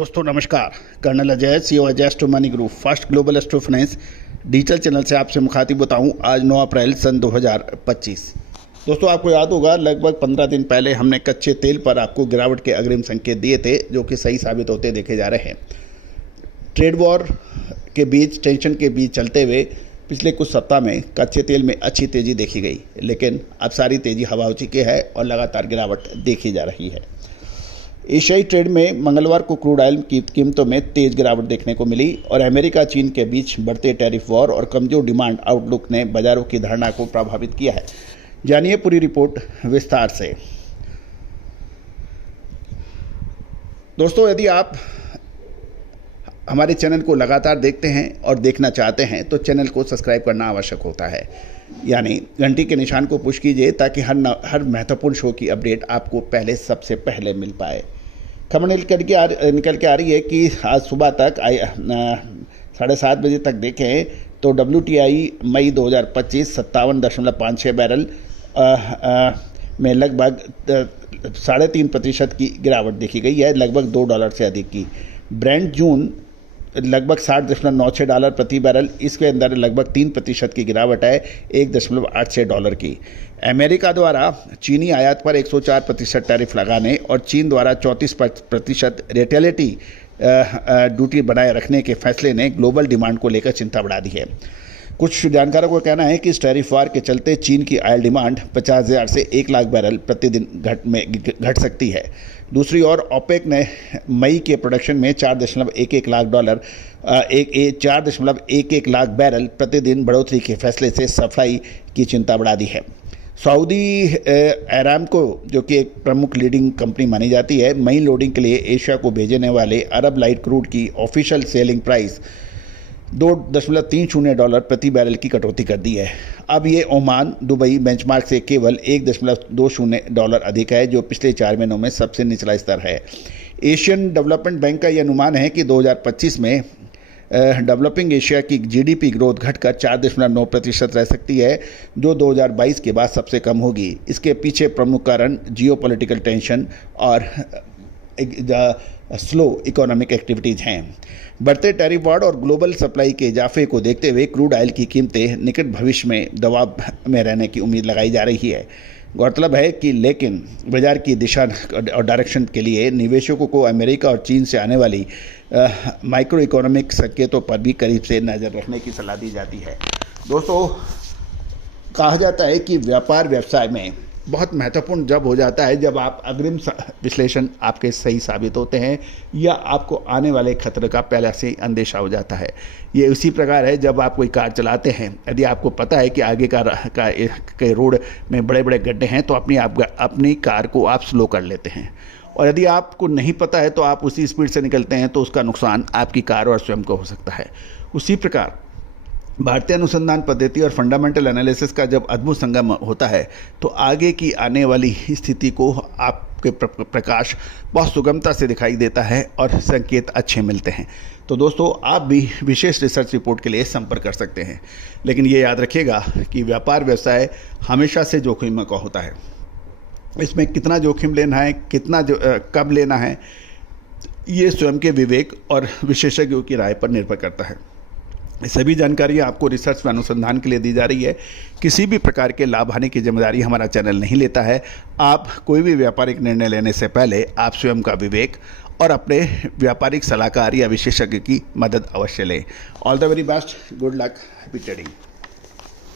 दोस्तों नमस्कार। Colonel Ajay, CEO Ajay astro money group, first global astro finance digital channel से आपसे मुखातिब होता हूं। आज 9 अप्रैल सन 2025। दोस्तों आपको याद होगा लगभग 15 दिन पहले हमने कच्चे तेल पर आपको गिरावट के अग्रिम संकेत दिए थे, जो कि सही साबित होते देखे जा रहे हैं। ट्रेड वॉर के बीच, टेंशन के बीच चलते हुए पिछले कुछ सप्ताह में कच्चे तेल में अच्छी तेज़ी देखी गई, लेकिन अब सारी तेज़ी हवा हो चुकी है और लगातार गिरावट देखी जा रही है। एशियाई ट्रेड में मंगलवार को क्रूड ऑयल की कीमतों में तेज गिरावट देखने को मिली और अमेरिका चीन के बीच बढ़ते टैरिफ वॉर और कमजोर डिमांड आउटलुक ने बाजारों की धारणा को प्रभावित किया है। जानिए पूरी रिपोर्ट विस्तार से। दोस्तों यदि आप हमारे चैनल को लगातार देखते हैं और देखना चाहते हैं तो चैनल को सब्सक्राइब करना आवश्यक होता है, यानी घंटी के निशान को पुश कीजिए ताकि हर महत्वपूर्ण शो की अपडेट आपको सबसे पहले मिल पाए। खबर निकल के आ रही है कि आज सुबह तक 7:30 बजे तक देखें तो WTI मई 2025 57.56 बैरल में लगभग 3.5% की गिरावट देखी गई है, लगभग $2 से अधिक की। ब्रेंट जून लगभग $60.96 प्रति बैरल, इसके अंदर लगभग 3% की गिरावट है, $1.86 की। अमेरिका द्वारा चीनी आयात पर 104% टैरिफ लगाने और चीन द्वारा 34% रिटेलिटी ड्यूटी बनाए रखने के फैसले ने ग्लोबल डिमांड को लेकर चिंता बढ़ा दी है। कुछ जानकारों का कहना है कि इस टैरिफ वार के चलते चीन की ऑयल डिमांड 50,000 से 1 लाख बैरल प्रतिदिन घट सकती है। दूसरी ओर ओपेक ने मई के प्रोडक्शन में 4.11 लाख बैरल प्रतिदिन बढ़ोतरी के फैसले से सप्लाई की चिंता बढ़ा दी है। सऊदी अरामको, जो कि एक प्रमुख लीडिंग कंपनी मानी जाती है, मई लोडिंग के लिए एशिया को भेजने वाले अरब लाइट क्रूड की ऑफिशियल सेलिंग प्राइस $2.30 प्रति बैरल की कटौती कर दी है। अब ये ओमान दुबई बेंचमार्क से केवल $1.20 अधिक है, जो पिछले 4 महीनों में सबसे निचला स्तर है। एशियन डेवलपमेंट बैंक का यह अनुमान है कि 2025 में डेवलपिंग एशिया की GDP ग्रोथ घटकर 4.9% रह सकती है, जो 2022 के बाद सबसे कम होगी। इसके पीछे प्रमुख कारण जियोपॉलिटिकल टेंशन और स्लो इकोनॉमिक एक्टिविटीज़ हैं। बढ़ते टैरिफ वॉर और ग्लोबल सप्लाई के इजाफे को देखते हुए क्रूड ऑयल की कीमतें निकट भविष्य में दबाव में रहने की उम्मीद लगाई जा रही है। गौरतलब है कि लेकिन बाजार की दिशा और डायरेक्शन के लिए निवेशकों को अमेरिका और चीन से आने वाली माइक्रो इकोनॉमिक संकेतों पर भी करीब से नज़र रखने की सलाह दी जाती है। दोस्तों कहा जाता है कि व्यापार व्यवसाय में बहुत महत्वपूर्ण जब हो जाता है जब आप अग्रिम विश्लेषण आपके सही साबित होते हैं या आपको आने वाले खतरे का पहले से ही अंदेशा हो जाता है। ये उसी प्रकार है जब आप कोई कार चलाते हैं, यदि आपको पता है कि आगे के रोड में बड़े बड़े गड्ढे हैं तो अपनी कार को आप स्लो कर लेते हैं, और यदि आपको नहीं पता है तो आप उसी स्पीड से निकलते हैं तो उसका नुकसान आपकी कार और स्वयं को हो सकता है। उसी प्रकार भारतीय अनुसंधान पद्धति और फंडामेंटल एनालिसिस का जब अद्भुत संगम होता है तो आगे की आने वाली स्थिति को आपके प्रकाश बहुत सुगमता से दिखाई देता है और संकेत अच्छे मिलते हैं। तो दोस्तों आप भी विशेष रिसर्च रिपोर्ट के लिए संपर्क कर सकते हैं, लेकिन ये याद रखिएगा कि व्यापार व्यवसाय हमेशा से जोखिम का होता है। इसमें कितना जोखिम लेना है, कब लेना है, ये स्वयं के विवेक और विशेषज्ञों की राय पर निर्भर करता है। सभी जानकारियाँ आपको रिसर्च व अनुसंधान के लिए दी जा रही है। किसी भी प्रकार के लाभ हानि की जिम्मेदारी हमारा चैनल नहीं लेता है। आप कोई भी व्यापारिक निर्णय लेने से पहले आप स्वयं का विवेक और अपने व्यापारिक सलाहकार या विशेषज्ञ की मदद अवश्य लें। All the very best, good luck, happy trading.